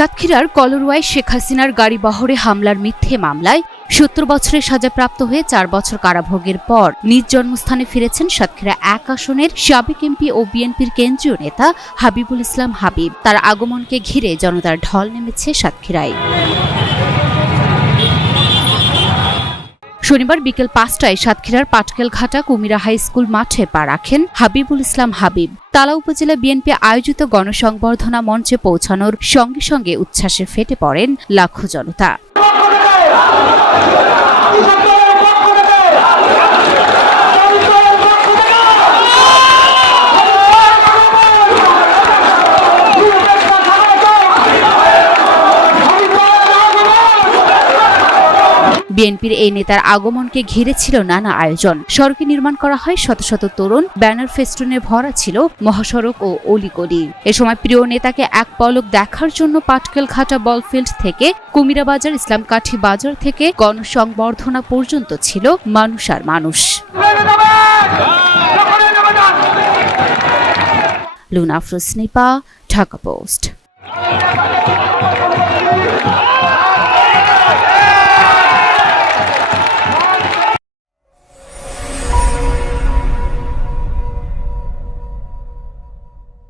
সাতক্ষীরার কলরুয়ায় শেখ হাসিনার গাড়িবহরে হামলার মিথ্যে মামলায় ৭০ বছরের সাজাপ্রাপ্ত হয়ে ৪ বছর কারাভোগের পর নিজ জন্মস্থানে ফিরেছেন সাতক্ষীরা ১ আসনের সাবেক এমপি ও বিএনপির কেন্দ্রীয় নেতা হাবিবুল ইসলাম হাবিব। তার আগমনকে ঘিরে জনতার ঢল নেমেছে সাতক্ষীরায়। শনিবার বিকেল ৫টায় সাতক্ষীরার পাটকেলঘাটা কুমিরা হাই স্কুল মাঠে পা রাখেন হাবিবুল ইসলাম হাবিব। তালা উপজেলা বিএনপি আয়োজিত গণসংবর্ধনা মঞ্চে পৌঁছানোর সঙ্গে সঙ্গে উচ্ছ্বাসে ফেটে পড়েন লাখো জনতা। বিএনপির এই নেতার আগমনকে ঘিরে ছিল নানা আয়োজন। সড়কে নির্মাণ করা হয় শত শত তোরণ, ব্যানার ফেস্টুনে ভরা ছিল মহাসড়ক ও অলিগলি। এ সময় প্রিয় নেতাকে এক পলক দেখার জন্য পাটকেলঘাটা বলফিল্ড থেকে কুমিরা বাজার, ইসলামকাঠি বাজার থেকে গণসংবর্ধনা পর্যন্ত ছিল মানুষ আর মানুষ। লুনা আফরোজ স্নিপা, ঢাকা পোস্ট।